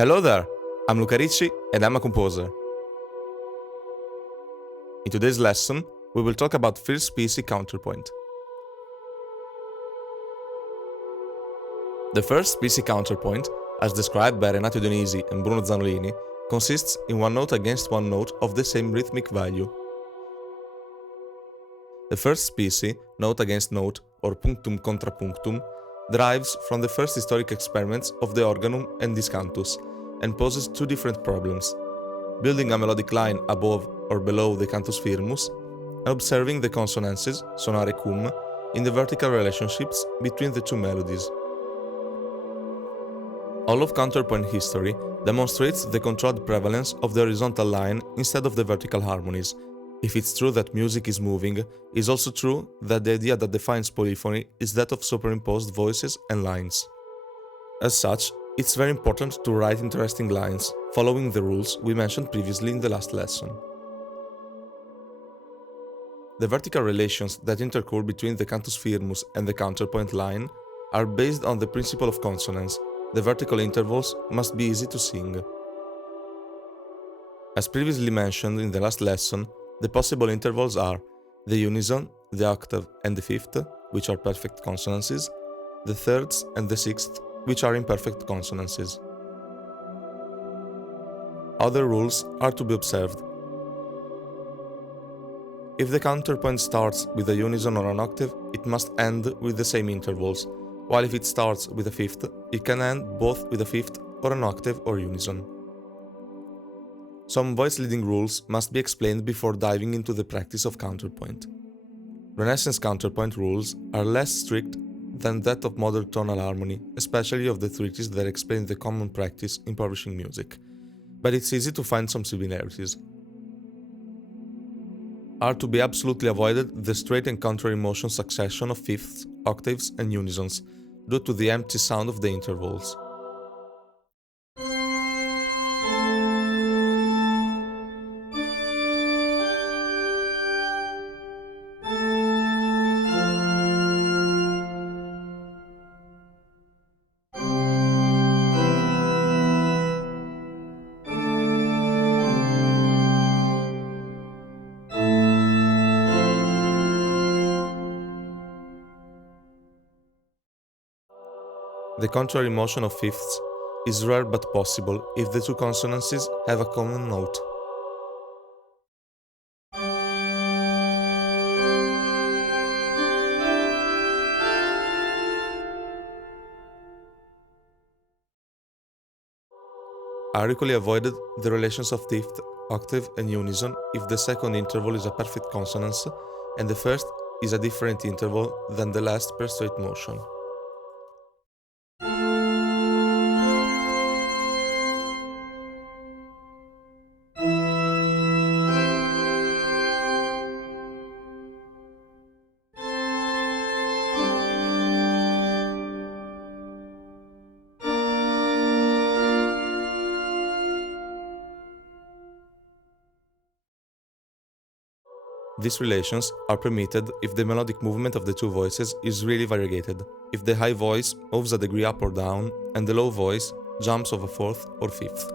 Hello there, I'm Luca Ricci and I'm a composer. In today's lesson, we will talk about First-Specie Counterpoint. The First-Specie Counterpoint, as described by Renato Dionisi and Bruno Zanolini, consists in one note against one note of the same rhythmic value. The first specie, note against note, or punctum contra punctum, derives from the first historic experiments of the organum and discantus, and poses two different problems: building a melodic line above or below the cantus firmus, and observing the consonances, sonare cum, in the vertical relationships between the two melodies. All of counterpoint history demonstrates the controlled prevalence of the horizontal line instead of the vertical harmonies. If it's true that music is moving, it's also true that the idea that defines polyphony is that of superimposed voices and lines. As such, it's very important to write interesting lines, following the rules we mentioned previously in the last lesson. The vertical relations that intercure between the cantus firmus and the counterpoint line are based on the principle of consonance. The vertical intervals must be easy to sing. As previously mentioned in the last lesson, the possible intervals are the unison, the octave and the fifth, which are perfect consonances, the thirds and the sixth, which are imperfect consonances. Other rules are to be observed. If the counterpoint starts with a unison or an octave, it must end with the same intervals, while if it starts with a fifth, it can end both with a fifth or an octave or unison. Some voice-leading rules must be explained before diving into the practice of counterpoint. Renaissance counterpoint rules are less strict than that of modern tonal harmony, especially of the treatises that explain the common practice in publishing music, but it's easy to find some similarities. Are to be absolutely avoided the straight and contrary motion succession of fifths, octaves and unisons, due to the empty sound of the intervals. The contrary motion of fifths is rare but possible if the two consonances have a common note. Are equally avoided the relations of fifth, octave and unison if the second interval is a perfect consonance and the first is a different interval than the last per straight motion. These relations are permitted if the melodic movement of the two voices is really variegated, if the high voice moves a degree up or down and the low voice jumps of a fourth or fifth.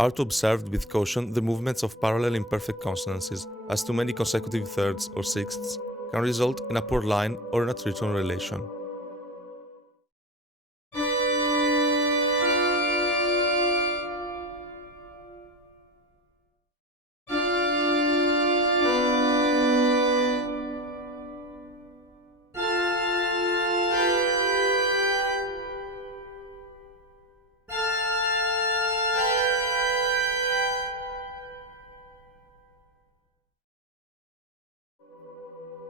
Are to observe with caution the movements of parallel imperfect consonances, as too many consecutive thirds or sixths can result in a poor line or in a tritone relation.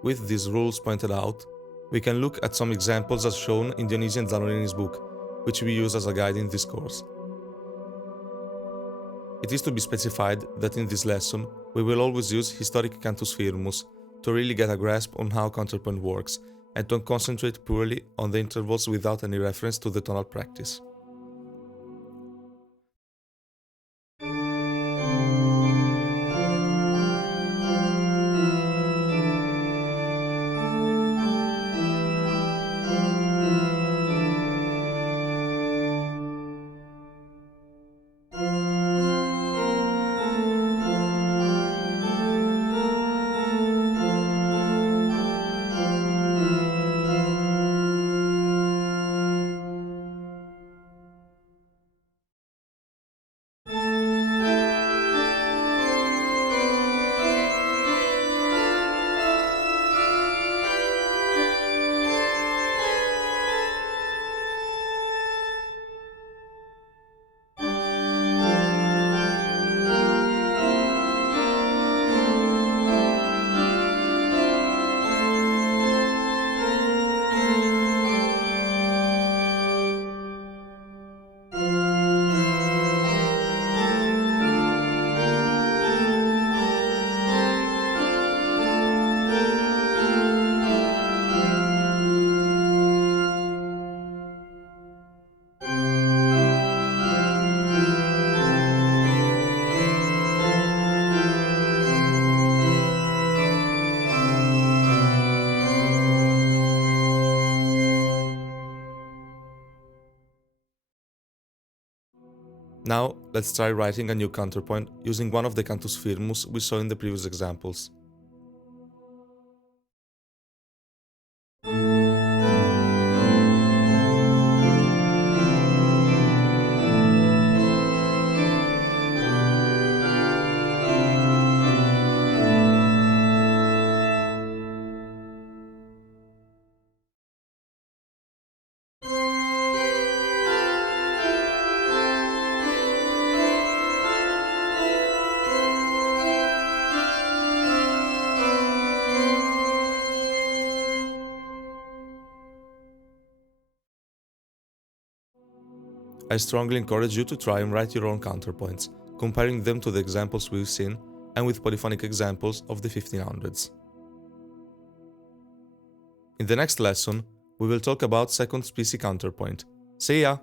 With these rules pointed out, we can look at some examples as shown in Dionysio and Zanolini's book, which we use as a guide in this course. It is to be specified that in this lesson, we will always use historic cantus firmus to really get a grasp on how counterpoint works and to concentrate purely on the intervals without any reference to the tonal practice. Now, let's try writing a new counterpoint using one of the cantus firmus we saw in the previous examples. I strongly encourage you to try and write your own counterpoints, comparing them to the examples we've seen and with polyphonic examples of the 1500s. In the next lesson, we will talk about Second-Specie Counterpoint. See ya!